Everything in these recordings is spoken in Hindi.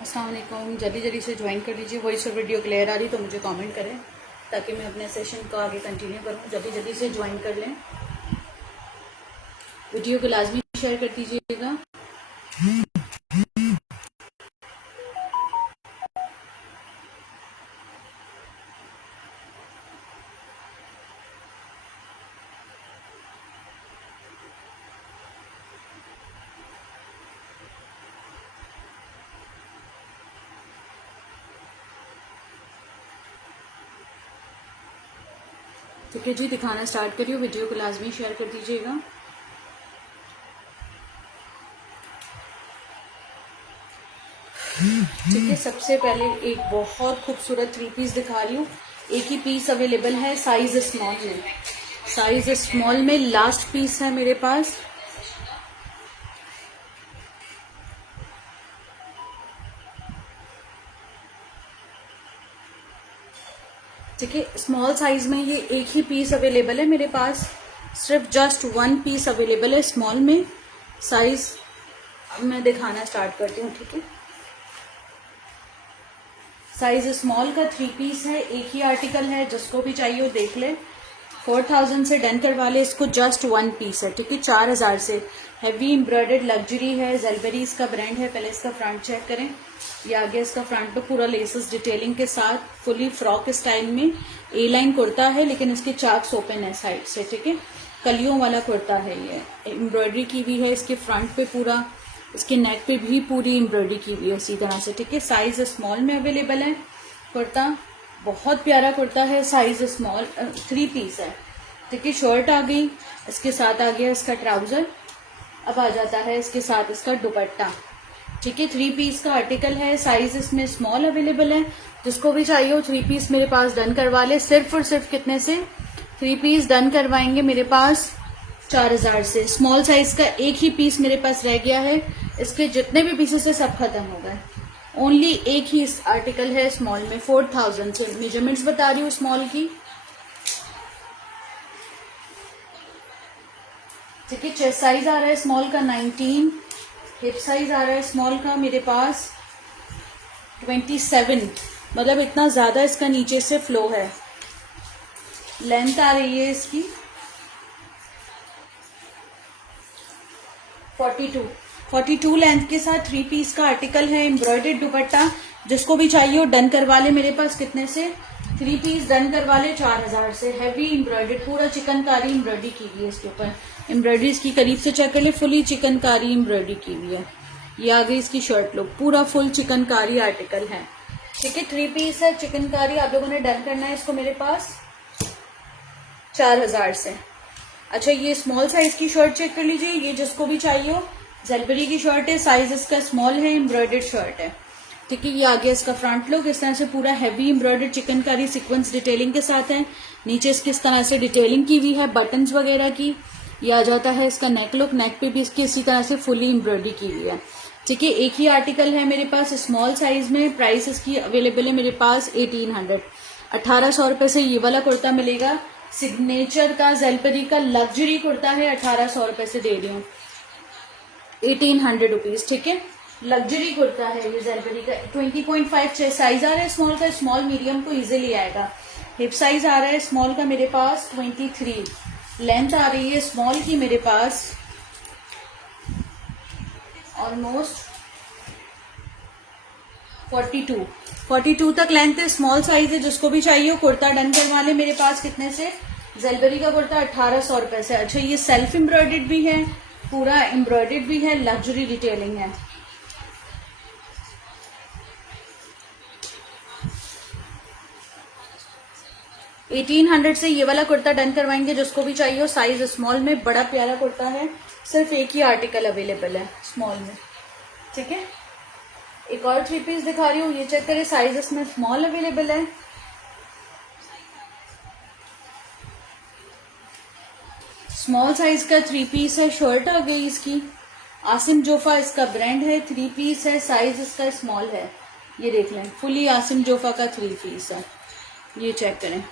अस्सलाम वालेकुम। जल्दी जल्दी से ज्वाइन कर लीजिए। वॉइस और वीडियो क्लियर आ रही तो मुझे कमेंट करें ताकि मैं अपने सेशन को आगे कंटिन्यू करूँ। जल्दी जल्दी से ज्वाइन कर लें। वीडियो को लाजमी शेयर कर दीजिएगा। ठीक है जी, दिखाना स्टार्ट करिए। वीडियो को लाजमी शेयर कर दीजिएगा। ठीक है, सबसे पहले एक बहुत खूबसूरत 3 पीस दिखा रही हूँ। एक ही पीस अवेलेबल है साइज स्मॉल में। साइज स्मॉल में लास्ट पीस है मेरे पास। ठीक है, स्मॉल साइज में ये एक ही पीस अवेलेबल है मेरे पास। सिर्फ जस्ट 1 पीस अवेलेबल है स्मॉल में। साइज अब मैं दिखाना स्टार्ट करती हूँ। ठीक है, साइज स्मॉल का 3 पीस है। एक ही आर्टिकल है, जिसको भी चाहिए वो देख ले। 4000 से डन करवा ले इसको। जस्ट 1 पीस है। ठीक है, 4000 से। हैवी एम्ब्रॉयडर्ड लग्जरी है। जेलबेरी इसका ब्रांड है। पहले इसका फ्रंट चेक करें। ये आगे इसका फ्रंट पे पूरा लेसेस डिटेलिंग के साथ फुली फ्रॉक स्टाइल में ए लाइन कुर्ता है, लेकिन इसके चाक्स ओपन है साइड से। ठीक है, कलियों वाला कुर्ता है। ये एम्ब्रॉयडरी की भी है इसके फ्रंट पे पूरा। इसके नेक पे भी पूरी एम्ब्रॉयडरी की हुई है इसी तरह से। ठीक है, साइज स्मॉल में अवेलेबल है कुर्ता। बहुत प्यारा कुर्ता है। साइज स्मॉल 3 पीस है। ठीक है, शर्ट आ गई, इसके साथ आ गया इसका ट्राउजर। अब आ जाता है इसके साथ इसका दुपट्टा। ठीक है, 3 पीस का आर्टिकल है। साइज इसमें स्मॉल अवेलेबल है। जिसको भी चाहिए हो 3 पीस मेरे पास डन करवा ले। सिर्फ और सिर्फ कितने से 3 पीस डन करवाएंगे मेरे पास? 4000 से। स्मॉल साइज का एक ही पीस मेरे पास रह गया है। इसके जितने भी पीसेस है सब खत्म हो गए। ओनली एक ही आर्टिकल है स्मॉल में। 4000 से। मेजरमेंट्स बता रही हूँ स्मॉल की। ठीक है, चेस्ट साइज आ रहा है स्मॉल का 19। हिप साइज आ रहा है स्मॉल का मेरे पास 27। मतलब इतना ज्यादा इसका नीचे से फ्लो है। लेंथ आ रही है इसकी 42 लेंथ के साथ 3 पीस का आर्टिकल है। एम्ब्रॉयडर्ड दुपट्टा। जिसको भी चाहिए हो डन करवा ले मेरे पास। कितने से 3 पीस डन करवा ले? 4000 से। हैवी एम्ब्रॉयडर्ड पूरा चिकनकारी एम्ब्रॉयडरी की हुई है इसके ऊपर। एम्ब्रॉयडरी इसकी करीब से चेक कर ले। फुली चिकनकारी एम्ब्रॉयडरी की हुई है। ये आ गई इसकी शर्ट लुक। पूरा फुल चिकनकारी आर्टिकल है। ठीक है, 3 पीस है चिकनकारी। आप लोगों ने डन करना है इसको मेरे पास 4000 से। अच्छा, ये स्मॉल साइज की शर्ट चेक कर लीजिए। ये जिसको भी चाहिए हो, जेलबेरी की शर्ट है। साइज इसका स्मॉल है। एम्ब्रॉयडर्ड शर्ट है। ठीक है, ये आगे इसका फ्रंट लुक इस तरह से पूरा heavy embroidered chikankari sequence detailing के साथ है। नीचे इसकी इस तरह से डिटेलिंग की हुई है बटन्स वगैरह की। ये आ जाता है इसका नेक लुक। नेक पे भी इसकी इसी तरह से फुली एम्ब्रॉयडरी की हुई है। ठीक है, एक ही आर्टिकल है मेरे पास स्मॉल साइज में। प्राइस इसकी अवेलेबल है मेरे पास 1800। 1800 रुपए से ये वाला कुर्ता मिलेगा। सिग्नेचर का जेलबेरी का लग्जरी कुर्ता है। 1800 रुपए से दे रही हूँ। 1800 रुपीज। ठीक है, लग्जरी कुर्ता है ये जेलबेरी का। 20.5 साइज आ रहा है स्मॉल का। स्मॉल मीडियम को इजीली आएगा। हिप साइज आ रहा है स्मॉल का मेरे पास 23। लेंथ आ रही है स्मॉल की मेरे पास ऑलमोस्ट 42 तक लेंथ है। स्मॉल साइज है। जिसको भी चाहिए हो कुर्ता डन करवा ले मेरे पास। कितने से? जेलबेरी का कुर्ता 1800 रुपए से। अच्छा, ये सेल्फ एम्ब्रॉयडर्ड भी है। पूरा एम्ब्रॉयडर्ड भी है। लग्जरी डिटेलिंग है। $1800 से ये वाला कुर्ता डन करवाएंगे जिसको भी चाहिए हो। साइज स्मॉल में बड़ा प्यारा कुर्ता है। सिर्फ एक ही आर्टिकल अवेलेबल है स्मॉल में। ठीक है, एक और 3 पीस दिखा रही हूँ। ये चेक करें। साइज इसमें स्मॉल अवेलेबल है। स्मॉल साइज का 3 पीस है। शर्ट आ गई इसकी। आसिम जोफा इसका ब्रांड है। 3 पीस है। साइज इसका स्मॉल है। ये देख लें, फुली आसिम जोफा का 3 पीस है। ये चेक करें।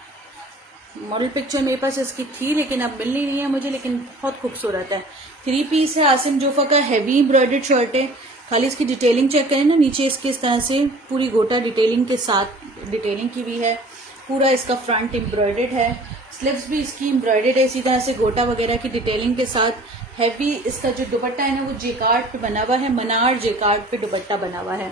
मॉडल पिक्चर मेरे पास इसकी थी लेकिन अब मिल नहीं रही है मुझे, लेकिन बहुत खूबसूरत है। 3 पीस है। आसिम जोफा का हैवी एम्ब्रॉयडर्ड शर्ट है। खाली इसकी डिटेलिंग चेक करें ना, नीचे इसके इस तरह से पूरी गोटा डिटेलिंग के साथ डिटेलिंग की हुई है। पूरा इसका फ्रंट एम्ब्रॉयडर्ड है, स्लीव्स भी इसकी एम्ब्रॉयडर्ड है इसी तरह से गोटा वगैरह की डिटेलिंग के साथ। हैवी इसका जो दुपट्टा है ना वो जेकार्ड पे बना हुआ है, मनार जेकार्ड पे दुपट्टा बना हुआ है।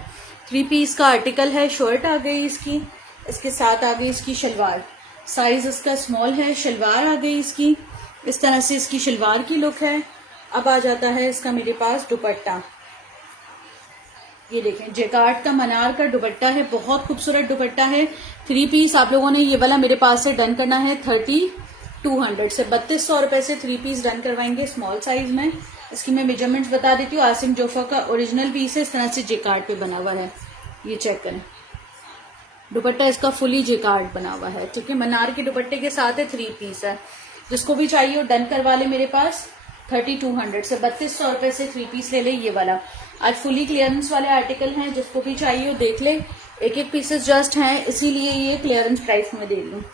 3 पीस का आर्टिकल है। शर्ट आ गई इसकी, इसके साथ आ गई इसकी शलवार। साइज इसका स्मॉल है। शलवार आ गई इसकी, इस तरह से इसकी शलवार की लुक है। अब आ जाता है इसका मेरे पास दुपट्टा। ये देखें जेकार्ड का मनार का दुपट्टा है, बहुत खूबसूरत दुपट्टा है। 3 पीस आप लोगों ने ये वाला मेरे पास से डन करना है 3200 से, 3200 रुपए से 3 पीस डन करवाएंगे स्मॉल साइज में। इसकी मैं मेजरमेंट्स बता देती हूँ। आसिम जोफा का ओरिजिनल पीस है, इस तरह से जेकार्ड पे बना हुआ है। ये चेक करें, दुपट्टा इसका फुली जेकार्ड बना हुआ है, ठीक है। मनार के दुपट्टे के साथ है, 3 पीस है। जिसको भी चाहिए डन करवा ले मेरे पास 3200 से, 3200 रुपए से 3 पीस ले ले ये वाला। आज फुली क्लियरेंस वाले आर्टिकल हैं, जिसको भी चाहिए देख ले। एक एक पीसेस जस्ट हैं, इसीलिए ये क्लियरेंस प्राइस में दे रही हूँ।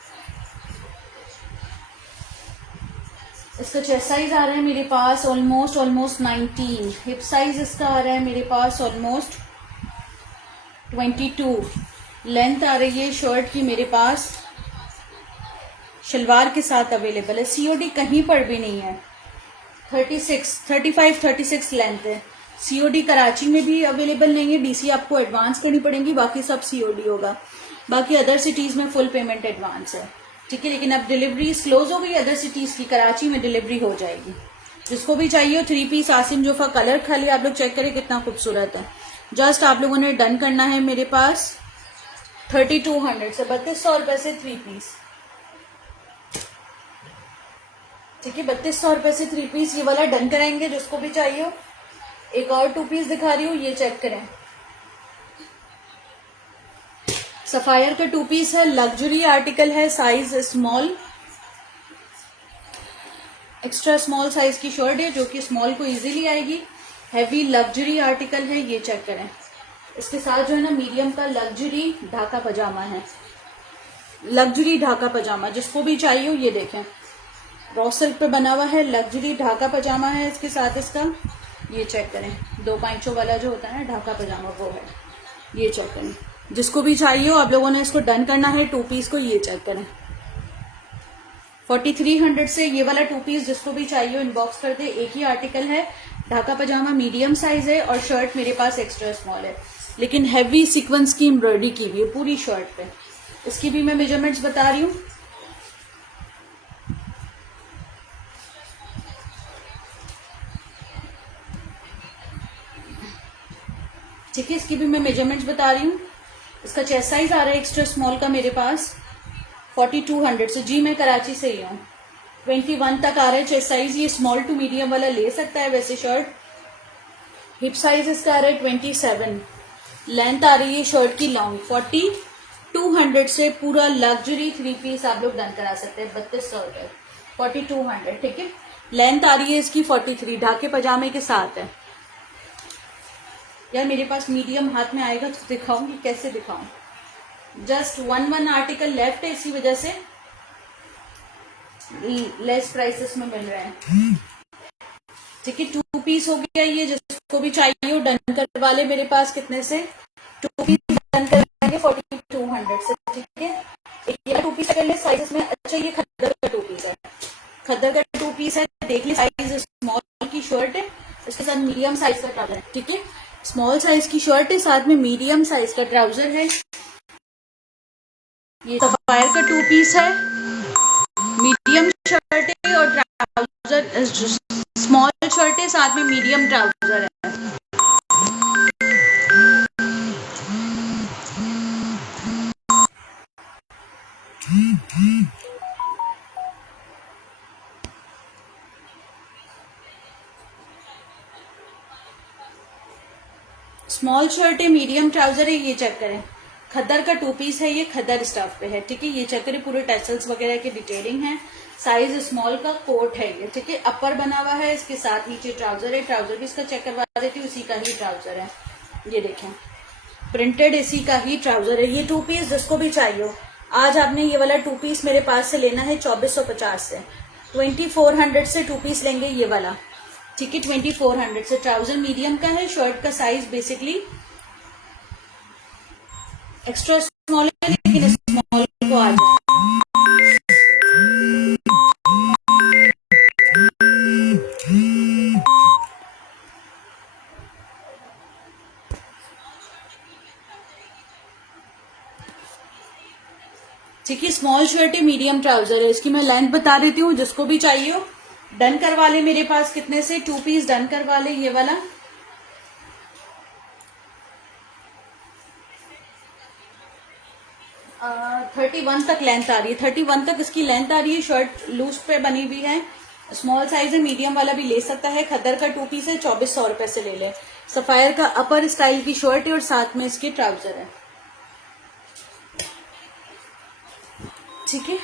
इसका चेस्ट साइज आ रहा है मेरे पास ऑलमोस्ट 19। हिप साइज इसका आ रहा है मेरे पास ऑलमोस्ट 22। लेंथ आ रही है शर्ट की मेरे पास शलवार के साथ अवेलेबल है। सीओडी कहीं पर भी नहीं है। 35-36 लेंथ है। सीओडी कराची में भी अवेलेबल नहीं है, डीसी आपको एडवांस करनी पड़ेगी, बाकी सब सीओडी होगा। बाकी अदर सिटीज में फुल पेमेंट एडवांस है, ठीक है। लेकिन अब डिलीवरी क्लोज हो गई अदर सिटीज की, कराची में डिलीवरी हो जाएगी। जिसको भी चाहिए 3 पीस आसिम जोफा कलर खाली आप लोग चेक करें कितना खूबसूरत है। जस्ट आप लोगों ने डन करना है मेरे पास 3200 से, 3200 रुपए से 3 पीस, ठीक है। 3200 रुपए से 3 पीस ये वाला डन कराएंगे जिसको भी चाहिए। एक और 2 पीस दिखा रही हूँ, ये चेक करें। सफायर का 2 पीस है, लग्जरी आर्टिकल है, size small, extra small size की शर्ट है जो कि स्मॉल को इजीली आएगी। हैवी लग्जरी आर्टिकल है, ये चेक करें। इसके साथ जो है ना मीडियम का लग्जरी ढाका पजामा है, लग्जरी ढाका पजामा। जिसको भी चाहिए ये देखें, रॉ सिल्क पे बना हुआ है, लग्जरी ढाका पजामा है। इसके साथ इसका ये चेक करें, 2 पैंचों वाला जो होता है ना ढाका पजामा वो है, ये चेक करें। जिसको भी चाहिए हो आप लोगों ने इसको डन करना है 2 पीस को, ये चेक करें। 4300 से ये वाला 2 पीस जिसको भी चाहिए इनबॉक्स कर दे। एक ही आर्टिकल है, ढाका पजामा मीडियम साइज है और शर्ट मेरे पास एक्स्ट्रा स्मॉल है, लेकिन हैवी सीक्वेंस की एम्ब्रॉयडरी की हुई है पूरी शर्ट पे। इसकी भी मैं मेजरमेंट्स बता रही हूँ। ठीक है, इसकी भी मैं मेजरमेंट्स बता रही हूँ। इसका चेस्ट साइज आ रहा है एक्स्ट्रा स्मॉल का मेरे पास 4200 से। जी मैं कराची से ही हूँ। 21 तक आ रहा है चेस्ट साइज, ये स्मॉल टू मीडियम वाला ले सकता है वैसे शर्ट। हिप साइज इसका आ रहा है 27। लेंथ आ रही है शर्ट की लॉन्ग। 4200 से पूरा लग्जरी 3 पीस आप लोग डन करा सकते हैं 3200 रुपए, 4200, ठीक है। लेंथ आ रही है इसकी 43, ढाके पजामे के साथ है। यार मेरे पास मीडियम हाथ में आएगा तो दिखाऊंगी, कैसे दिखाऊं। जस्ट 1 आर्टिकल लेफ्ट है, इसी वजह से लेस प्राइसेस में मिल रहे हैं, ठीक है। 2 पीस हो गया ये, जिसको भी चाहिए डन करवा ले मेरे पास। कितने से 2 पीस डन करवाएंगे 4200 से, ठीक है। एक ये 2 पीस कर ले साइजेस में। अच्छा ये खद्दर का 2 पीस है, खद्दर का 2 पीस है, देख ली साइज स्मॉल की शर्ट है, इसके साथ मीडियम साइज का ट्राउजर है, ठीक है। स्मॉल साइज की शर्ट है, साथ में मीडियम साइज का ट्राउजर है। ये सफायर का 2 पीस है, मीडियम शर्ट है और ट्राउजर स्मॉल शर्ट है, साथ में मीडियम ट्राउजर है। स्मॉल शर्ट है, मीडियम ट्राउजर है, ये चेक करें। खद्दर का 2 पीस है, ये खद्दर स्टफ पे है, ठीक है। ये चेक करें, पूरे टेसल्स वगैरह की डिटेलिंग है। साइज स्मॉल का कोट है ये, ठीक है। अपर बना हुआ है, इसके साथ नीचे ट्राउजर है। ट्राउजर भी इसका चेक करवा देती हूँ, इसी का ही ट्राउजर है, ये देखें प्रिंटेड इसी का ही ट्राउजर है। ये 2 पीस जिसको भी चाहिए हो, आज आपने ये वाला 2 पीस मेरे पास से लेना है 2450 से। 2400 से 2 पीस लेंगे ये वाला, ठीक है 2400 से। ट्राउजर मीडियम का है, शर्ट का साइज बेसिकली एक्स्ट्रा स्मॉल है लेकिन स्मॉल को आ जाए। ठीक है स्मॉल शर्ट है, मीडियम ट्राउजर है। इसकी मैं लेंथ बता देती हूँ, जिसको भी चाहिए हो डन करवा ले मेरे पास। कितने से 2 पीस डन करवा ले। ये वाला 31 तक लेंथ आ रही है, 31 तक इसकी लेंथ आ रही है। शर्ट लूज पे बनी हुई है, स्मॉल साइज है, मीडियम वाला भी ले सकता है। खद्दर का 2 पीस है, 2400 रुपए से ले ले। सफायर का अपर स्टाइल की शर्ट है और साथ में इसके ट्राउजर है। ठीक है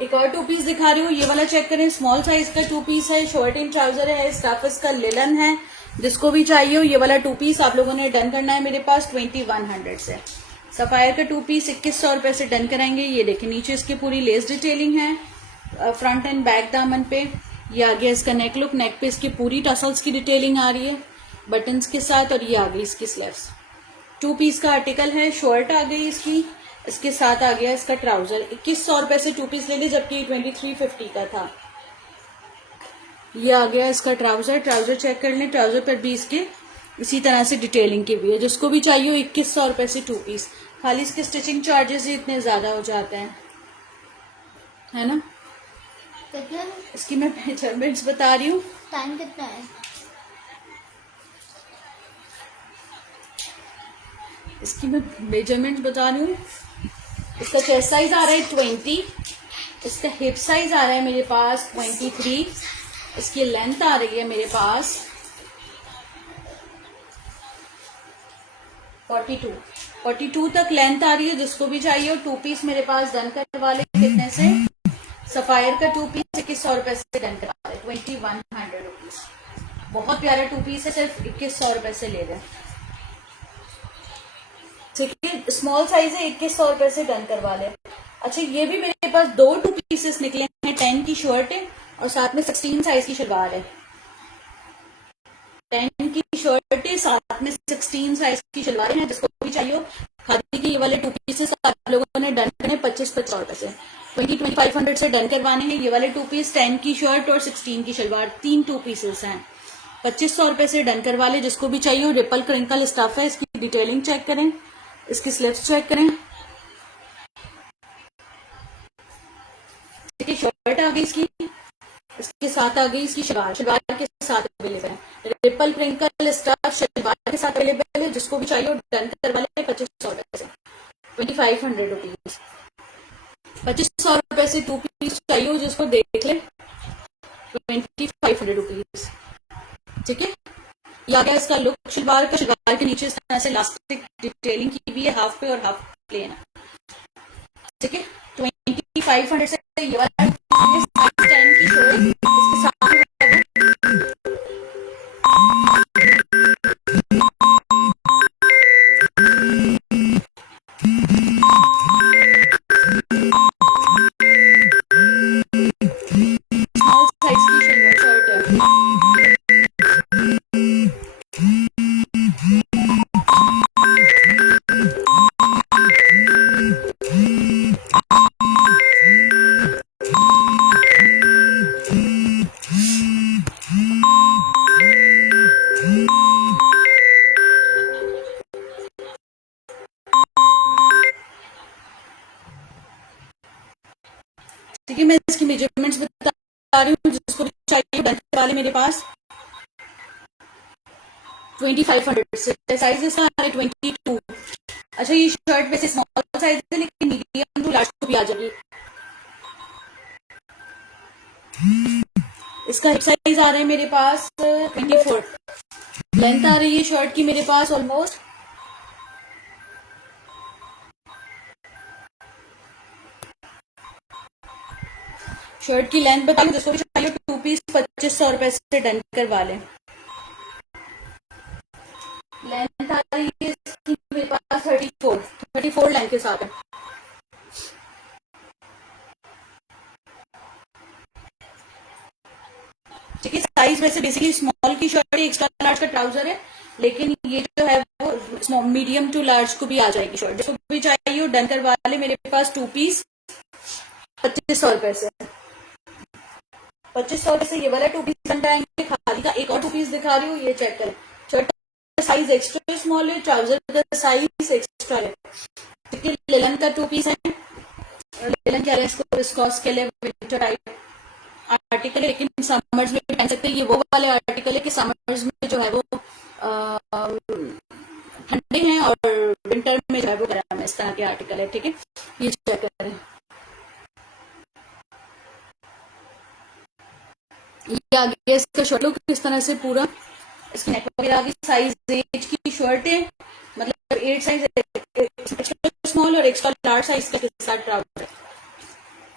एक और 2 पीस दिखा रही हूँ, ये वाला चेक करें। स्मॉल साइज का 2 पीस है, शर्ट इन ट्राउजर है, स्टफ इसका लिलन है। जिसको भी चाहिए हो ये वाला 2 पीस आप लोगों ने डन करना है मेरे पास 2100 से। सफायर का 2 पीस 2100 रुपए से डन कराएंगे। ये देखिए नीचे इसकी पूरी लेस डिटेलिंग है, फ्रंट एंड बैक दामन पे। ये आ गया इसका नेक लुक, नेक पे इसकी पूरी टसल्स की डिटेलिंग आ रही है बटन्स के साथ, और ये आ गई इसकी स्लीव्स। 2 पीस का आर्टिकल है, शर्ट आ गई इसकी, इसके साथ आ गया इसका ट्राउजर। 2100 रुपए से 2 पीस ले ली, जबकि 2350 का था। ये आ गया इसका ट्राउजर। ट्राउजर चेक कर लें, ट्राउजर पर भी इसके इसी तरह से डिटेलिंग की हुई है। जिसको भी चाहिए हो 2100 रुपए से 2 पीस। खाली इसके स्टिचिंग चार्जेस ही इतने ज्यादा हो जाते हैं, है ना। कितना इसकी मैं मेजरमेंट्स बता रही हूँ। टाइम कितना है? इसकी मैं मेजरमेंट्स बता रही हूँ। इसका चेस्ट साइज आ रहा है 20, इसका हिप साइज आ रहा है मेरे पास 23, इसकी लेंथ आ रही है मेरे पास 42 तक लेंथ आ रही है। जिसको भी चाहिए 2 पीस मेरे पास डन करवा ले। कितने से? सफायर का 2 पीस 2100 रुपए से डन करवा ले, 2100 रुपीज। बहुत प्यारा 2 पीस है, सिर्फ 2100 रुपए से ले लें। ठीक है स्मॉल साइज है, 2100 रुपए से डन करवा ले। अच्छा ये भी मेरे पास 2 पीसेस निकले हैं। 10 की शर्ट है और साथ में 16 साइज की शलवार है। 10 की शर्ट है, साथ में 16 साइज की शलवार है। जिसको भी चाहिए खादी के ये वाले 2 पीसेस आप लोगों ने डन करने 2500 रुपए से, 2500 से डन करवाने हैं। ये वाले 2 पीस 10 की शर्ट और 16 की शलवार, 3 2 पीसेस हैं। 2500 रुपए से डन करवा ले। जिसको भी चाहिए रिपल क्रिंकल स्टफ है। इसकी डिटेलिंग चेक करें, इसकी स्लीव्स चेक करें। देखिए शर्ट आ गई इसकी, इसके साथ आ गई इसकी शलवार, शलवार के साथ अवेलेबल है। रिपल प्रिंकल स्टफ शलवार के साथ अवेलेबल है। जिसको भी चाहिए डन करवा ले 2500 रुपए से, 2500 रुपीज। 2500 रुपए से 2 पीस चाहिए जिसको देख ले 2500 रुपीज। ठीक है ये आ गया इसका लुक शलवार का। शलवार के नीचे इस तरह से इलास्टिक डिटेलिंग की हुई है, हाफ पे और हाफ प्लेन। ठीक है 2500 से ये वाला 10 की शर्ट इसके साथ स्मॉल साइज की शर्ट है। ठीक है मैं इसकी मेजरमेंट्स बता रही हूँ। जिसको भी चाहिए डन वाले मेरे पास 2500 से साइज इसका आ रहा है 22। अच्छा ये शर्ट वैसे स्मॉल साइज है लेकिन मीडियम टू लार्ज भी आ जाएगी। इसका हिप साइज आ रहा है मेरे पास 24, लेंथ आ रही है शर्ट की मेरे पास ऑलमोस्ट शर्ट की लेंथ बताइए। जिसको भी चाहिए 2 पीस 2500 रुपए से डन करवा लें। लेंथ आ रही है इसकी मेरे पास 34 लेंथ के साथ है। साइज वैसे बेसिकली स्मॉल की शर्ट है, एक्स्ट्रा लार्ज का ट्राउजर है, लेकिन ये जो है वो मीडियम टू लार्ज को भी आ जाएगी शर्ट। जिसको भी चाहिए डन करवा ले। मेरे पास 2 पीस 2500 रुपए से, 2500 रुपए से ये वाला 2 पीस बन जाएंगे। खादी का एक और 2 पीस दिखा रही हूँ, ये चेक करें। शर्ट का साइज एक्स्ट्रा स्मॉल है, ट्राउजर का साइज एक्स्ट्रा है। देखिए लेलन का 2 पीस है, लेलन कह रहे हैं इसको, विस्कोस के लिए विंटर टाइप आर्टिकल है, लेकिन समर्स में भी पहन सकते हैं। ये वो वाले आर्टिकल है कि समर्स में जो है वो ठंडे हैं और विंटर में जो है वो गर्म है, इस तरह के आर्टिकल है। ठीक है, ये चेक करें। ये आ गया इसका शर्ट लुक इस तरह से पूरा, इसकी नेक वगैरह आ गई। साइज 8 की शर्ट है, मतलब 8 साइज एक्स्ट्रा स्मॉल और एक्स्ट्रा लार्ज साइज का साथ ट्राउजर,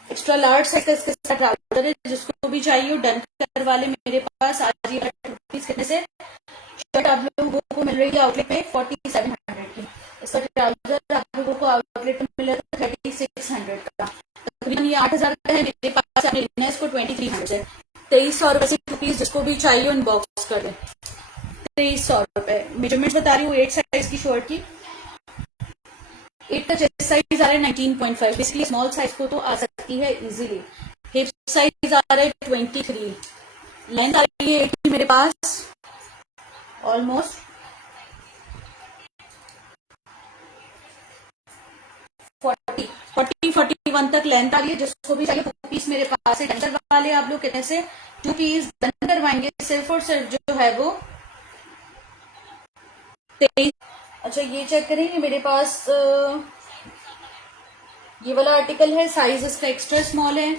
एक्स्ट्रा लार्ज साइज का इसके साथ ट्राउजर है। जिसको भी चाहिए डन करवा ले। मेरे पास आज ये कितने से शर्ट आप लोगों को मिल रही है आउटलेट पे 4700 की। इसका ट्राउजर आप लोगों को आउटलेट पे मिल रहा है 3600 का, तकरीबन ये 8000 का है। मेरे पास आपने लेना है इसको 2300 से, 2300 रुपए से 2 पीस जिसको भी चाहिए इनबॉक्स कर दें। 2300 रुपए। मेजरमेंट बता रही हूँ 8 साइज की शर्ट की। 8 का चेस्ट साइज आ रहा है 19.5, बेसिकली स्मॉल साइज को तो आ सकती है इजीली। हिप साइज आ रहा है 23, लेंथ आ रही है 8 की मेरे पास ऑलमोस्ट 41 तक लेंथ आ रही है। जिसको भी चाहिए 2 पीस मेरे पास है। डन करवा ले आप लोग। कितने से 2 पीस डन करवाएंगे? सिर्फ और सिर्फ जो है वो 23। अच्छा ये चेक करेंगे, मेरे पास ये वाला आर्टिकल है, साइज इसका एक्स्ट्रा स्मॉल है,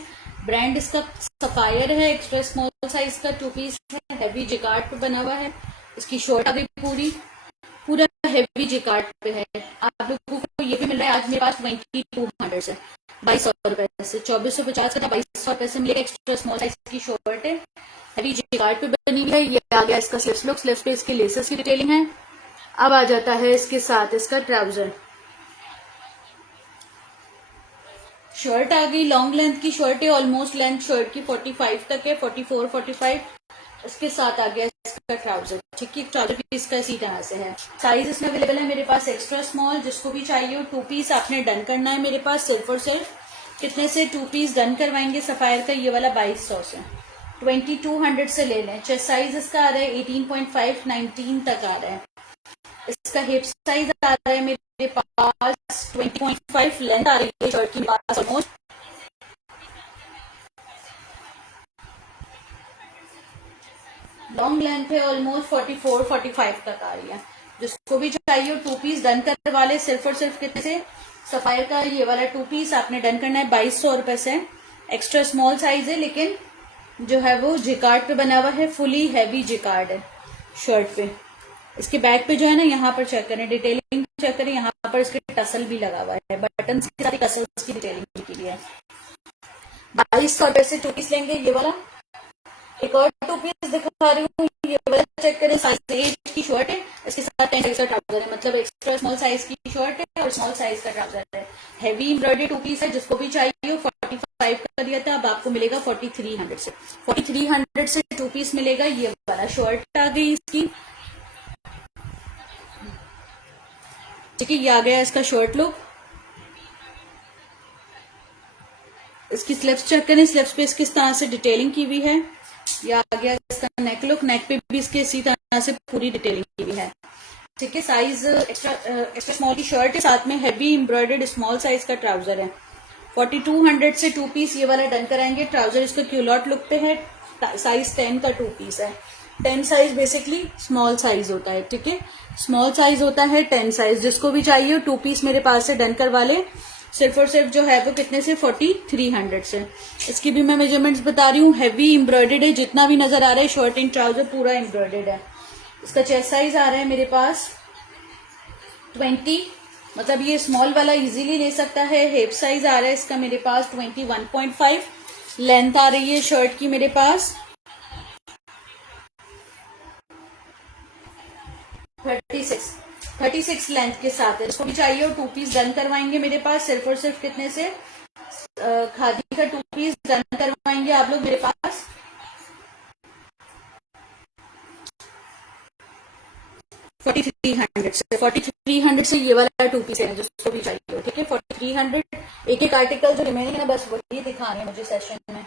ब्रांड इसका सफायर है, एक्स्ट्रा स्मॉल साइज का 2 पीस है, हैवी जिकार्ड पे बना हुआ है। इसकी शर्ट अभी पूरा हैवी जिकार्ड पे है। आप लोगों को ये भी मिल रहा है आज मेरे पास 2200 से, 2200 रुपए से, 2450 का 2200 रुपए से मिलेगा। एक्स्ट्रा स्मॉल साइज की शर्ट है, हैवी जिकार्ड पे बनी हुई है। ये आ गया इसका स्लीव्स लुक, स्लीव्स पे इसकी लेसेस की डिटेलिंग है। अब आ जाता है इसके साथ इसका ट्राउजर। शर्ट आ गई, लॉन्ग लेंथ की शर्ट है, ऑलमोस्ट लेंथ शर्ट की 45 तक है, 44 45। इसके साथ आ गया इसका ट्राउजर। ठीक है, ट्राउजर पीस का इसी तरह से है। साइज इसमें अवेलेबल है मेरे पास एक्स्ट्रा स्मॉल। जिसको भी चाहिए 2 पीस आपने डन करना है। मेरे पास सिर्फ और सिर्फ कितने से 2 पीस डन करवाएंगे? सफायर का ये वाला 2200 से, 2200 से ले लें। चेस्ट साइज इसका आ रहा है 18.5, 19 तक आ रहा है। इसका हिप साइज आ रहा है मेरे पास 20.5, लेंथ आ रही है शर्ट की पास ऑलमोस्ट लॉन्ग लेंथ है, ऑलमोस्ट 44 45 तक आ रही है। जिसको भी चाहिए 2 पीस डन करवा ले। सिर्फ और सिर्फ कितने से? सफायर का ये वाला 2 पीस आपने डन करना है 2200 रुपए से। एक्स्ट्रा स्मॉल साइज है, लेकिन जो है वो जिकार्ड पे बना हुआ है, फुली हैवी जिकार्ड है शर्ट पे। इसके बैक पे जो है ना, यहाँ पर चेक करें, डिटेलिंग चेक करें, यहाँ पर इसके टसल भी लगा हुआ है, बटन के साथ टसल की डिटेलिंग की है। 2200 रुपए से 2 पीस लेंगे। ये वाला एक और 2 पीस दिखा रही हूँ, ये वाला चेक करें, साइज 8 की शर्ट है, इसके साथ 10 साइज का ट्राउजर है, मतलब एक्स्ट्रा स्मॉल साइज की शर्ट है और स्मॉल साइज का ट्राउजर है। हैवी एम्ब्रॉयडरी 2 पीस है। जिसको भी चाहिए 45 का दिया था, अब आपको मिलेगा 4300 से, 4300 से 2 पीस मिलेगा। ये वाला शर्ट आ गई इसकी। ठीक है, ये आ गया इसका शर्ट लुक। इसकी स्लीव्स चेक करें, स्लीव्स पे इसकी इस तरह से डिटेलिंग की हुई है। ये आ गया इसका नेक लुक, नेक पे भी इसके इसी तरह से पूरी डिटेलिंग की हुई है। ठीक है, साइज एक्स्ट्रा स्मॉल की शर्ट है, साथ में हैवी एम्ब्रॉयडर्ड स्मॉल साइज का ट्राउजर है। 4200 से 2 पीस ये वाला डन कराएंगे। ट्राउजर इसका क्यूलॉट लुक पे है, साइज 10 का 2 पीस है। 10 साइज बेसिकली स्मॉल साइज होता है। ठीक है, स्मॉल साइज होता है 10 साइज। जिसको भी चाहिए 2 पीस मेरे पास से डन करवा ले। सिर्फ और सिर्फ जो है वो कितने से 4300 से। इसकी भी मैं मेजरमेंट्स बता रही हूँ, हैवी एम्ब्रॉयडर्ड है, जितना भी नजर आ रहा है शर्ट एंड ट्राउजर पूरा एम्ब्रॉयडर्ड है। इसका चेस्ट साइज आ रहा है मेरे पास 20, मतलब ये स्मॉल वाला इजीली ले सकता है। हिप साइज आ रहा है इसका मेरे पास 21.5, लेंथ आ रही है शर्ट की मेरे पास 36 लेंथ के साथ है। इसको भी चाहिए और 2 पीस डन करवाएंगे मेरे पास। सिर्फ और सिर्फ कितने से खादी का 2 पीस डन करवाएंगे आप लोग मेरे पास 4300 से 4300 से ये वाला 2 पीस है जिसको भी चाहिए, ठीक है। 4300 एक एक आर्टिकल जो रिमेनिंग है बस वही दिखाने हैं मुझे सेशन में।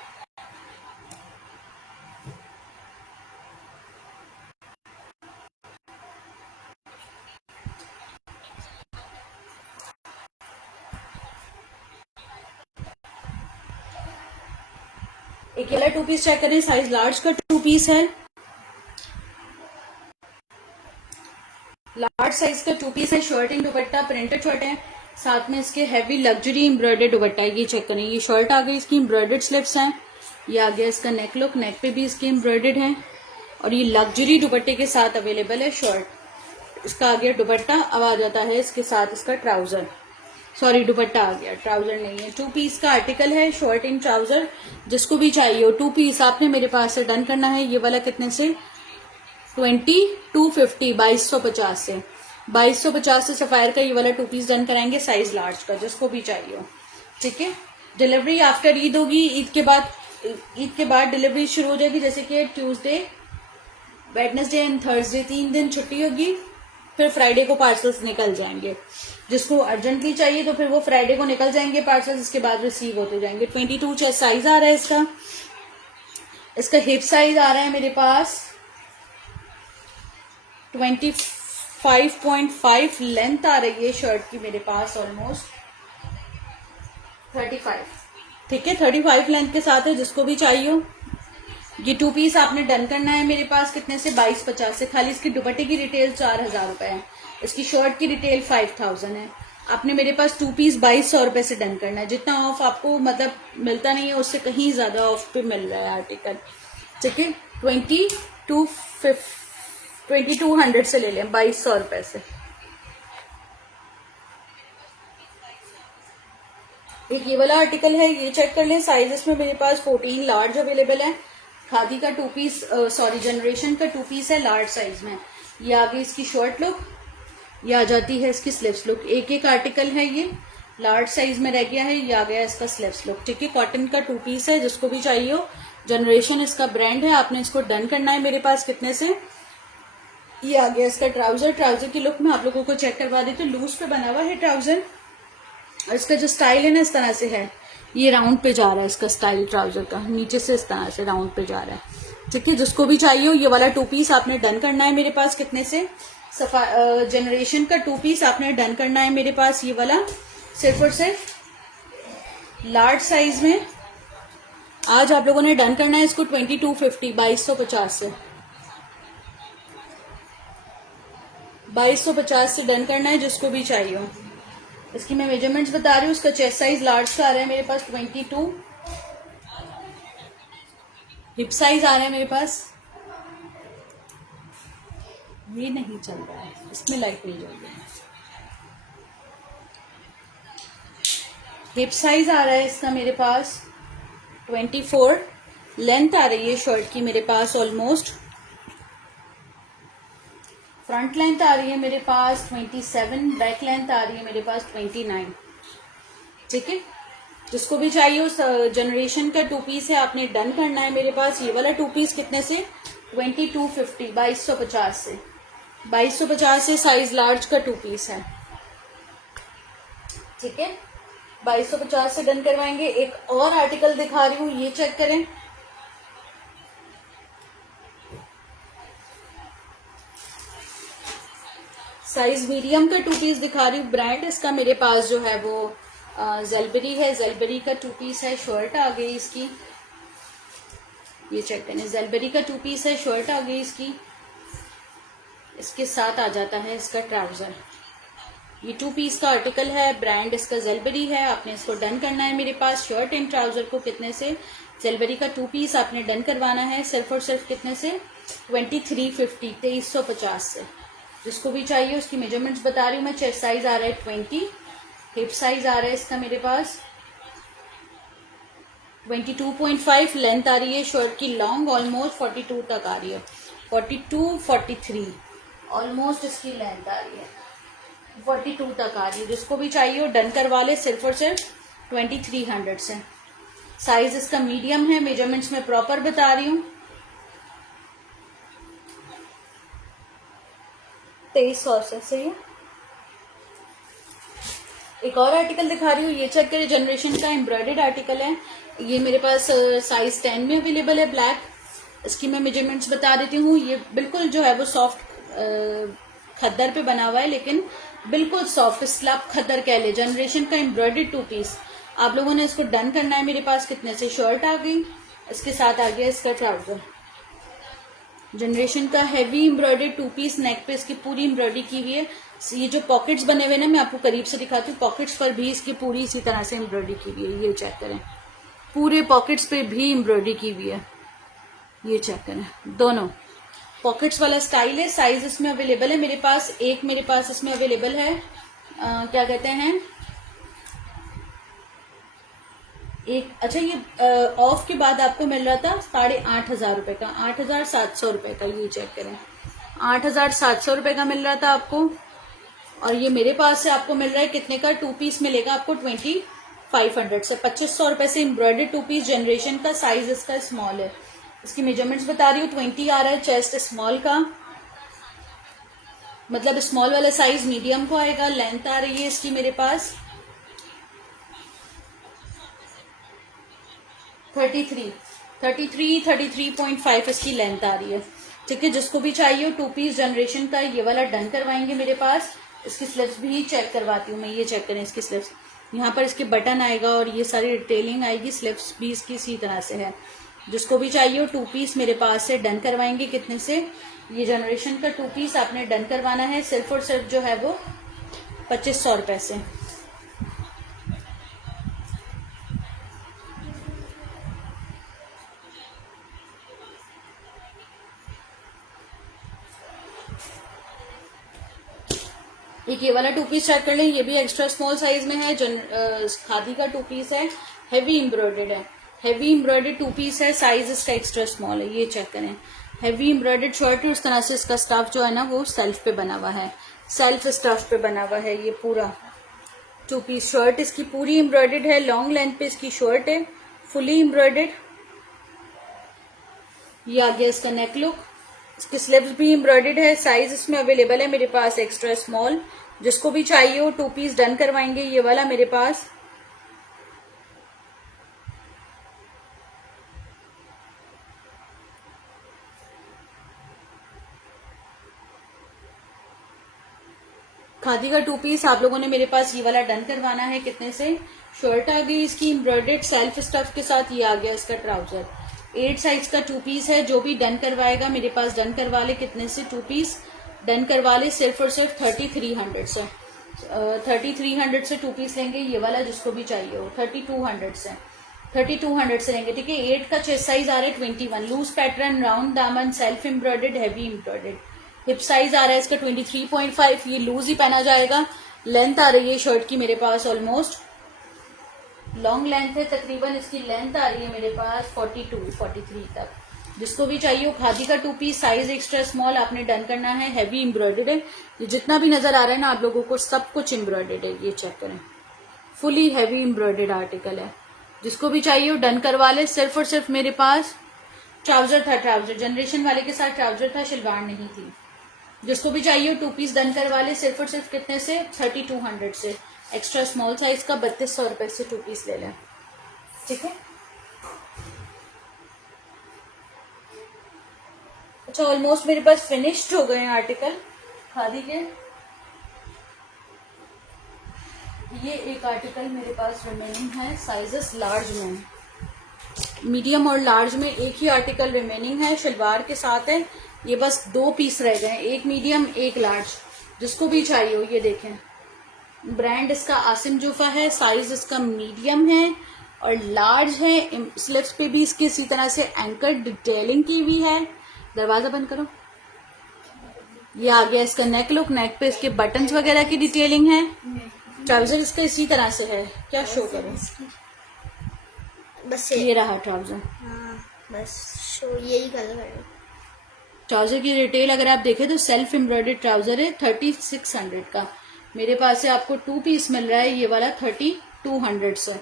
एक वाला 2 पीस चेक करें, साइज लार्ज का 2 पीस है, लार्ज साइज का 2 पीस है। Shirt and dupatta printed shirt है, साथ में इसके हैवी लग्जरी एम्ब्रॉयडर्ड दुपट्टा है। ये चेक करें, ये शर्ट आ गई, इसकी एम्ब्रॉयडर्ड स्लिप्स हैं। ये आ गया इसका नेक लुक, नेक पे भी इसके एम्ब्रॉयडर्ड है और ये लग्जरी दुपट्टे के साथ अवेलेबल है शर्ट। इसका आ गया दुपट्टा, अब आ जाता है इसके साथ इसका ट्राउजर, सॉरी दुपट्टा आ गया, ट्राउजर नहीं है। 2 पीस का आर्टिकल है, शर्ट एंड ट्राउजर। जिसको भी चाहिए हो 2 पीस आपने मेरे पास से डन करना है। ये वाला कितने से 2250 2250 से 2250 से सफायर का ये वाला 2 पीस डन कराएंगे, साइज लार्ज का, जिसको भी चाहिए हो, ठीक है। डिलीवरी आफ्टर ईद होगी, ईद के बाद डिलीवरी शुरू हो जाएगी। जैसे कि ट्यूसडे, वेडनेसडे एंड थर्सडे 3 दिन छुट्टी होगी, फिर फ्राइडे को पार्सल्स निकल जाएंगे। जिसको अर्जेंटली चाहिए तो फिर वो फ्राइडे को निकल जाएंगे पार्सल्स, इसके बाद रिसीव होते जाएंगे। 22 चेस्ट साइज आ रहा है इसका हिप साइज आ रहा है मेरे पास 25.5, लेंथ आ रही है शर्ट की मेरे पास ऑलमोस्ट 35, ठीक है। 35 लेंथ के साथ है, जिसको भी चाहिए हो। ये 2 पीस आपने डन करना है मेरे पास कितने से 2250 से। खाली इसकी दुपट्टे की रिटेल 4000 रुपए है, इसकी शर्ट की रिटेल 5000 है। आपने मेरे पास 2 पीस 2200 रुपए से डन करना है। जितना ऑफ आपको मतलब मिलता नहीं है उससे कहीं ज्यादा ऑफ पे मिल रहा है आर्टिकल, ठीक है। 2200 से ले लें, 2200 रुपए से। एक ये वाला आर्टिकल है, ये चेक कर लें। साइज इसमें मेरे पास 14 लार्ज अवेलेबल है। खादी का 2 पीस, सॉरी जनरेशन का 2 पीस है लार्ज साइज में। ये आ गई इसकी शर्ट लुक, ये आ जाती है इसकी स्लीव्स लुक। एक एक आर्टिकल है, ये लार्ज साइज में रह गया है, ये आ गया इसका स्लीव्स लुक, ठीक है। कॉटन का 2 पीस है, जिसको भी चाहिए हो। जनरेशन इसका ब्रांड है, आपने इसको डन करना है मेरे पास कितने से। ये आ गया इसका ट्राउजर, ट्राउजर की लुक में आप लोगों को चेक करवा देती हूँ। लूज पे बना हुआ है ट्राउजर और इसका जो स्टाइल है ना इस तरह से है, ये राउंड पे जा रहा है इसका स्टाइल ट्राउजर का, नीचे से इस तरह से राउंड पे जा रहा है, ठीक है। जिसको भी चाहिए हो ये वाला 2 पीस आपने डन करना है मेरे पास कितने से। जनरेशन का 2 पीस आपने डन करना है मेरे पास ये वाला सिर्फ और सिर्फ लार्ज साइज में। आज आप लोगों ने डन करना है इसको 2250 2250 से 2250 से डन करना है, जिसको भी चाहिए हो। इसकी मैं मेजरमेंट्स बता रही हूँ। इसका चेस्ट साइज लार्ज का आ रहा है मेरे पास 22, हिप साइज आ रहा है मेरे पास, ये नहीं चल रहा है, इसमें लाइट नहीं जल रही है। हिप साइज आ रहा है इसका मेरे पास 24, लेंथ आ रही है शर्ट की मेरे पास ऑलमोस्ट, फ्रंट लेंथ आ रही है मेरे पास 27, बैक लेंथ आ रही है मेरे पास 29, ठीक है। जिसको भी चाहिए उस जनरेशन का 2 पीस है, आपने डन करना है मेरे पास ये वाला 2 पीस कितने से 2250 2250 से 2250 से साइज लार्ज का 2 पीस है, ठीक है। 2250 से डन करवाएंगे। एक और आर्टिकल दिखा रही हूँ, ये चेक करें। साइज मीडियम का 2 पीस दिखा रही हूँ। ब्रांड इसका मेरे पास जो है वो जेलबेरी है, जेलबेरी का 2 पीस है। शर्ट आ गई इसकी, ये चेक करें, जेलबेरी का 2 पीस है, शर्ट आ गई इसकी। इसके साथ आ जाता है इसका ट्राउजर। ये 2 पीस का आर्टिकल है, ब्रांड इसका जेलबेरी है। आपने इसको डन करना है मेरे पास शर्ट एंड ट्राउजर को कितने से, जेलबेरी का 2 पीस आपने डन करवाना है सिर्फ और सिर्फ कितने से 2350 2350 से। जिसको भी चाहिए उसकी मेजरमेंट्स बता रही हूँ मैं। चेस्ट साइज आ रहा है 20, हिप साइज आ रहा है इसका मेरे पास 22.5, लेंथ आ रही है शर्ट की लॉन्ग ऑलमोस्ट 42 तक आ रही है, 42 43 ऑलमोस्ट इसकी लेंथ आ रही है, 42 तक आ रही है। जिसको भी चाहिए हो डन करवा ले सिर्फ और सिर्फ 2300 से। साइज इसका मीडियम है, मेजरमेंट्स में प्रॉपर बता रही हूँ। 2300 से, सही है। एक और आर्टिकल दिखा रही हूँ, ये चेक करें, जनरेशन का एम्ब्रॉयडर्ड आर्टिकल है। ये मेरे पास साइज 10 में अवेलेबल है, ब्लैक। इसकी मैं मेजरमेंट्स बता देती हूँ। ये बिल्कुल जो है वो सॉफ्ट खद्दर पे बना हुआ है, लेकिन बिल्कुल सॉफ्ट स्लब खद्दर कह ले। जनरेशन का एम्ब्रॉयडर्ड 2 पीस। आप लोगों ने इसको डन करना है। मेरे पास कितने से शर्ट आ गई, इसके साथ आ गया इसका ट्राउजर। जनरेशन का हैवी एम्ब्रॉयडर्ड 2 पीस, नेक पे इसकी पूरी एम्ब्रॉयडरी की हुई है। ये जो पॉकेट्स बने हुए ना, मैं आपको करीब से दिखाती हूँ। पॉकेट्स पर भी इसकी पूरी इसी तरह से एम्ब्रॉयडरी की हुई है, ये चेक करें। पूरे पॉकेट्स पे भी एम्ब्रॉयडरी की हुई है, ये चेक करें। दोनों पॉकेट्स वाला स्टाइल है। साइज इसमें अवेलेबल है मेरे पास, मेरे पास इसमें अवेलेबल है क्या कहते हैं, एक। अच्छा, ये ऑफ के बाद आपको मिल रहा था 8,500 रुपए का, 8,700 रुपए का, ये चेक करें। 8,700 रुपए का मिल रहा था आपको, और ये मेरे पास से आपको मिल रहा है कितने का, 2 पीस मिलेगा आपको 2,500 से। 2,500 रुपए से एम्ब्रॉयडर्ड 2 पीस जनरेशन का। साइज इसका स्मॉल है। इसकी मेजरमेंट्स बता रही हूँ, 20 आ रहा है चेस्ट स्मॉल का, मतलब स्मॉल वाला साइज मीडियम को आएगा। लेंथ आ रही है इसकी मेरे पास 33.5 इसकी लेंथ आ रही है, ठीक है। जिसको भी चाहिए हो 2 पीस जनरेशन का, ये वाला डन करवाएंगे मेरे पास। इसकी स्लीव्स भी चेक करवाती हूँ मैं, ये चेक करें इसकी स्लीव्स। यहाँ पर इसके बटन आएगा और ये सारी डिटेलिंग आएगी। स्लीव्स भी इसकी इसी तरह से है। जिसको भी चाहिए हो 2 पीस मेरे पास से डन करवाएंगे। कितने से, ये जनरेशन का 2 पीस आपने डन करवाना है सिर्फ और सिर्फ जो है वो 2,500 रुपए से। एक ये वाला 2 पीस चेक कर लें, ये भी एक्स्ट्रा स्मॉल साइज में है। खादी का 2 पीस है, हैवी एम्ब्रॉयडर्ड है। हैवी एम्ब्रॉयडर्ड 2 पीस है, साइज इसका एक्स्ट्रा स्मॉल है, ये चेक करें। हैवी एम्ब्रॉयडर्ड शर्ट है, उस तरह से इसका स्टफ जो है ना वो सेल्फ पे बना हुआ है, सेल्फ स्टफ पे बना हुआ है। ये पूरा 2 पीस शर्ट इसकी पूरी एम्ब्रॉयडर्ड है। लॉन्ग लेंथ पे इसकी शर्ट है, फुली एम्ब्रॉयडर्ड। ये आ गया इसका नेक लुक। इसकी स्लीव्स भी एम्ब्रॉयडर्ड है। साइज इसमें अवेलेबल है मेरे पास एक्स्ट्रा स्मॉल। जिसको भी चाहिए हो 2 पीस डन करवाएंगे। ये वाला मेरे पास खादी का 2 पीस आप लोगों ने मेरे पास ये वाला डन करवाना है। कितने से, शर्ट आ गई इसकी एम्ब्रॉयडर्ड सेल्फ स्टफ के साथ। ये आ गया इसका ट्राउजर। 8 साइज का 2 पीस है। जो भी डन करवाएगा मेरे पास डन करवा ले। कितने से, 2 पीस डन करवा ले सिर्फ और सिर्फ 3,300 से। 3,300 से 2 पीस लेंगे। ये वाला जिसको भी चाहिए हो 3,200 से, 3,200 से लेंगे, ठीक है। 8 का चेस्ट साइज आ रहा है 21। लूज पैटर्न, राउंड दामन, self embroidered, heavy embroidered. Hip size आ रहा है इसका 23.5। ये लूज ही पहना जाएगा। लेंथ आ रही है शर्ट की मेरे पास ऑलमोस्ट, लॉन्ग लेंथ है तकरीबन। इसकी लेंथ आ रही है मेरे पास 42-43 तक। जिसको भी चाहिए हो खादी का 2 पीस, साइज एक्स्ट्रा स्मॉल आपने डन करना है। हैवी एम्ब्रॉयडर्ड है। ये जितना भी नजर आ रहा है ना आप लोगों को, सब कुछ एम्ब्रॉयडर्ड है, ये चेक करें। फुली हैवी एम्ब्रॉयडर्ड आर्टिकल है। जिसको भी चाहिए हो डन करवा ले। सिर्फ और सिर्फ मेरे पास ट्राउजर था, ट्राउजर जनरेशन वाले के साथ ट्राउजर था, शलवार नहीं थी। जिसको भी चाहिए 2 पीस डन करवा ले सिर्फ और सिर्फ कितने से, 3,200 से। एक्स्ट्रा स्मॉल साइज का 3,200 रुपए से 2 पीस ले लें, ठीक है। अच्छा, ऑलमोस्ट मेरे पास फिनिश्ड हो गए हैं आर्टिकल खादी के। ये एक आर्टिकल मेरे पास रिमेनिंग है, साइजेस लार्ज में, मीडियम और लार्ज में एक ही आर्टिकल रिमेनिंग है, शलवार के साथ है। ये बस 2 पीस रह गए हैं, एक मीडियम एक लार्ज। जिसको भी चाहिए हो ये देखें। ब्रांड इसका आसिम जूफा है, साइज इसका मीडियम है और लार्ज है। स्लीव्स पे भी इसकी इसी तरह से एंकर डिटेलिंग की हुई है। दरवाजा बंद करो। ये आ गया इसका नेक लुक। नेक पे इसके बटन्स वगैरह की डिटेलिंग है। ट्राउजर इसका इसी तरह से है। क्या शो करो, बस ये रहा ट्राउजर। हाँ, बस शो यही कलर है। ट्राउजर की डिटेल अगर आप देखें तो सेल्फ एम्ब्रॉयडर्ड ट्राउजर है 3,600 का। मेरे पास से आपको 2 पीस मिल रहा है ये वाला 3,200 से,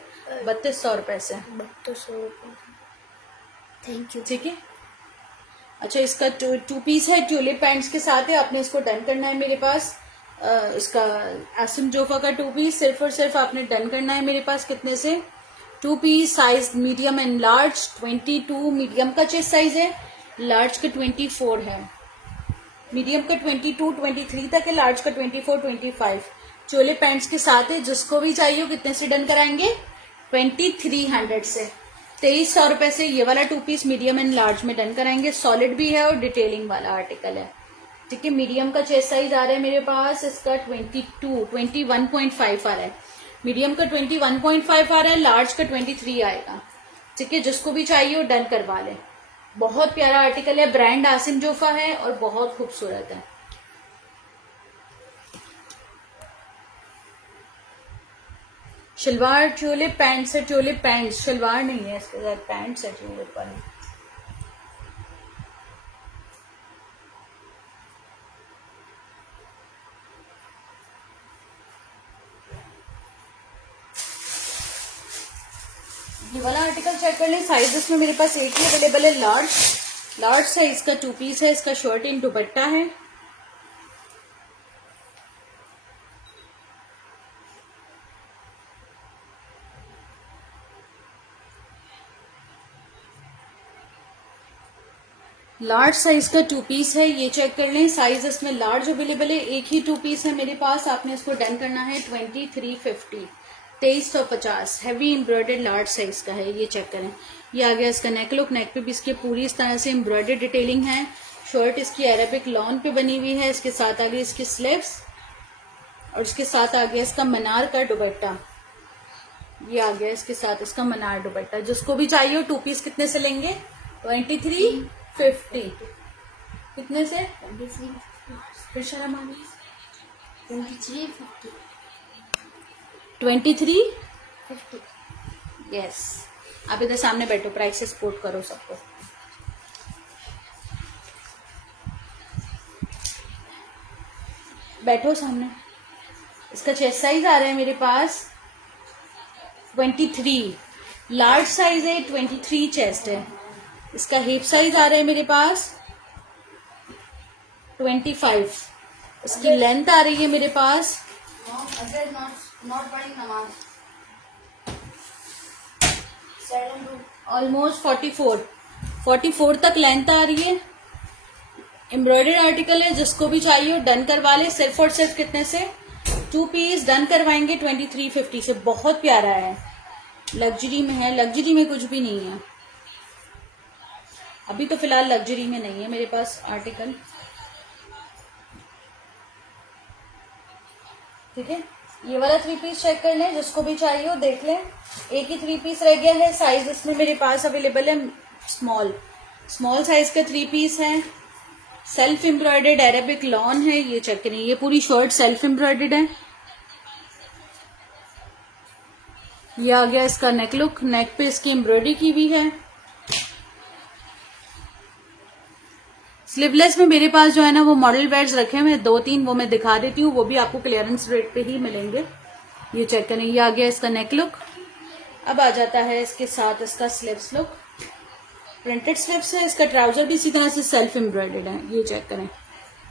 3,200 रुपए से। 3,200 रुपये, थैंक यू। ठीक है, अच्छा, इसका टू पीस है, ट्यूलिप पैंट्स के साथ है। आपने इसको डन करना है मेरे पास। इसका आसिम जोफा का टू पीस सिर्फ और सिर्फ आपने डन करना है मेरे पास। कितने से? Two piece, size medium and large. 22 medium का चेस्ट साइज है, लार्ज का 24 है। मीडियम का 22, 23 तक है, लार्ज का 24, 25। चोले पैंट्स के साथ है। जिसको भी चाहिए हो कितने से डन कराएंगे? 2300 से, 2300 रुपए से ये वाला two piece medium and large में डन कराएंगे। सॉलिड भी है और डिटेलिंग वाला आर्टिकल है। ठीक है, मीडियम का चेस्ट साइज आ रहा है मेरे पास, इसका 21.5 आ रहा है। मीडियम का 21.5 आ रहा है, लार्ज का 23 आएगा। ठीक है, जिसको भी चाहिए वो डन करवा ले। बहुत प्यारा आर्टिकल है, ब्रांड आसिम जोफा है और बहुत खूबसूरत है। शलवार ट्यूलिप पैंट्स है, ट्यूलिप पैंट्स, शलवार नहीं है इसके साथ, पैंट्स है ट्यूलिप वाली। ये वाला आर्टिकल चेक कर लें। साइज इसमें मेरे पास एक ही अवेलेबल है, लार्ज साइज का टू पीस है। इसका शर्ट इन दुपट्टा है। लार्ज साइज का टू पीस है, ये चेक कर लें। साइज इसमें लार्ज अवेलेबल है, एक ही टू पीस है मेरे पास। आपने इसको डन करना है 2350, 2350। हैवी एम्ब्रॉयडर्ड लार्ज साइज का है, ये चेक करें। ये आ गया इसका नेक लुक। नेक पे भी इसकी पूरी इस तरह से एम्ब्रॉयडर्ड डिटेलिंग है। शर्ट इसकी अरेबिक लॉन पे बनी हुई है। इसके साथ आ गई इसकी स्लीव्स और इसके साथ आ गया इसका मनार का दुपट्टा। ये आ गया इसके साथ इसका मनार दुपट्टा। जिसको भी चाहिए हो टू पीस कितने से लेंगे? 2350। कितने से? 2350, फिर शर्म आ गई। 2350, 2350। यस, आप इधर सामने बैठो, प्राइस से सपोर्ट करो सबको। बैठो सामने। इसका चेस्ट साइज आ रहा है मेरे पास 23, लार्ज साइज है, 23 चेस्ट है। इसका हिप साइज आ रहा है मेरे पास 25। इसकी लेंथ आ रही है मेरे पास ऑलमोस्ट 44 तक लेंथ आ रही है। एम्ब्रॉयडर्ड आर्टिकल है, जिसको भी चाहिए हो डन करवा ले। सिर्फ और सिर्फ कितने से? टू पीस डन करवाएंगे 2350 से। बहुत प्यारा है, लग्जरी में है। लग्जरी में कुछ भी नहीं है, अभी तो फिलहाल लग्जरी में नहीं है मेरे पास आर्टिकल। ठीक है, ये वाला थ्री पीस चेक कर लें, जिसको भी चाहिए हो देख लें। एक ही थ्री पीस रह गया है। साइज इसमें मेरे पास अवेलेबल है स्मॉल साइज का थ्री पीस है। सेल्फ एम्ब्रॉयडर्ड अरेबिक लॉन है, ये चेक करें। ये पूरी शर्ट सेल्फ एम्ब्रॉयडर्ड है। ये आ गया इसका नेक लुक। नेक पे इसकी एम्ब्रॉयडरी की हुई है। स्लीवलेस में मेरे पास जो है ना वो मॉडल वेयर्स रखे हुए हैं 2-3, वो मैं दिखा देती हूँ। वो भी आपको क्लियरेंस रेट पे ही मिलेंगे। ये चेक करें, ये आ गया इसका नेक लुक। अब आ जाता है इसके साथ इसका स्लीव्स लुक। प्रिंटेड स्लीव्स है। इसका ट्राउजर भी इसी तरह से सेल्फ एम्ब्रॉयडर्ड है, ये चेक करें।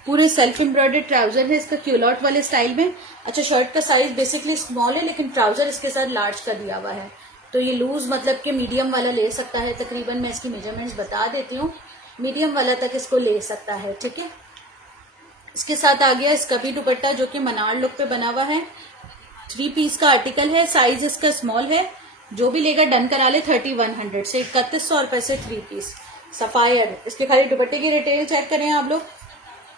पूरे सेल्फ एम्ब्रॉयडर्ड ट्राउजर है इसका, क्यूलॉट वाले स्टाइल में। अच्छा, शर्ट का साइज बेसिकली स्मॉल है, लेकिन ट्राउजर इसके साथ लार्ज का दिया हुआ है, तो ये लूज मतलब कि मीडियम वाला ले सकता है। तकरीबन मैं इसकी मेजरमेंट्स बता देती हूँ, मीडियम वाला तक इसको ले सकता है। ठीक है, इसके साथ आ गया इसका भी दुपट्टा, जो कि मनार लुक पे बना हुआ है। थ्री पीस का आर्टिकल है, साइज इसका स्मॉल है। जो भी लेगा डन करा ले 3100 से, 3100 रुपए से थ्री पीस सफायर। इसके खाली दुपट्टे की रिटेल चेक करें आप लोग।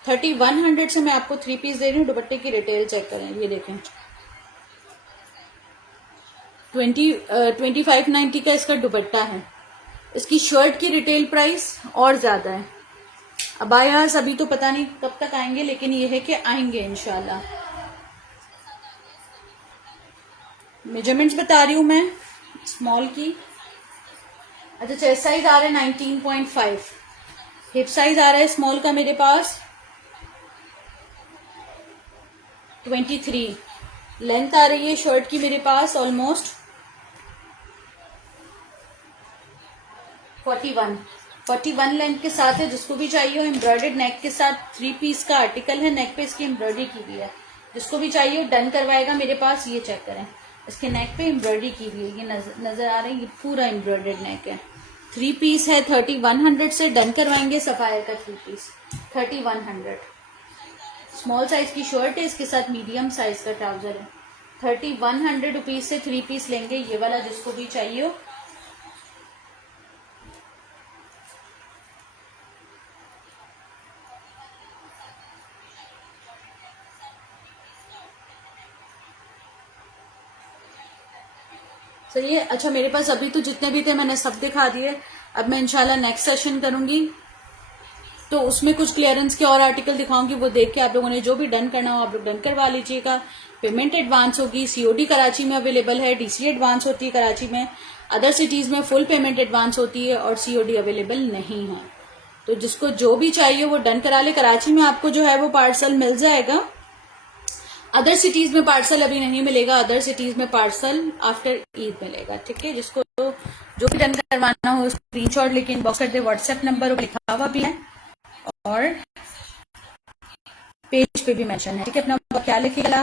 3100 से मैं आपको थ्री पीस दे रही हूँ। दुपट्टे की रिटेल चेक करें, ये देखें। 2590 का इसका दुपट्टा है। इसकी शर्ट की रिटेल प्राइस और ज्यादा है। अब आयास अभी तो पता नहीं कब तक आएंगे, लेकिन ये है कि आएंगे इंशाल्लाह। मेजरमेंट्स बता रही हूं मैं स्मॉल की। अच्छा, चेस्ट साइज आ रहा है 19.5। हिप साइज आ रहा है स्मॉल का मेरे पास 23। लेंथ आ रही है शर्ट की मेरे पास ऑलमोस्ट 41। 41 लेंथ के साथ है, जिसको भी चाहिए हो। एम्ब्रॉयडर्ड नेक के साथ 3 पीस का आर्टिकल है, नेक पे इसकी एम्ब्रॉयडरी की हुई है, जिसको भी चाहिए हो डन करवाएगा मेरे पास। ये चेक करें, इसके नेक पे एम्ब्रॉयडरी की हुई है, ये नजर आ रही है, ये पूरा एम्ब्रॉयडर्ड नेक है। 3 पीस है, 3100 से डन करवाएंगे। सफायर का 3 पीस 3100। स्मॉल साइज की शर्ट है, इसके साथ मीडियम साइज का ट्राउजर है। 3100 रुपीज से 3 पीस लेंगे, ये वाला जिसको भी चाहिए हो। चलिए, अच्छा मेरे पास अभी तो जितने भी थे मैंने सब दिखा दिए। अब मैं इंशाल्लाह नेक्स्ट सेशन करूंगी तो उसमें कुछ क्लियरेंस के और आर्टिकल दिखाऊंगी, वो देख के आप लोगों ने जो भी डन करना हो आप लोग डन करवा लीजिएगा। पेमेंट एडवांस होगी। सीओडी कराची में अवेलेबल है, डीसी एडवांस होती है कराची में, अदर सिटीज में फुल पेमेंट एडवांस होती है और सीओडी अवेलेबल नहीं है। तो जिसको जो भी चाहिए वो डन करा ले। कराची में आपको जो है वो पार्सल मिल जाएगा, अदर सिटीज में पार्सल अभी नहीं मिलेगा। अदर सिटीज में पार्सल आफ्टर ईद मिलेगा, ठीक है। जिसको जो भी डन करवाना हो स्क्रीनशॉट लेके इनबॉक्स कर दे। व्हाट्सएप नंबर लिखा हुआ भी है और पेज पे भी मेंशन है, ठीक है। अपना ख्याल रखिएगा।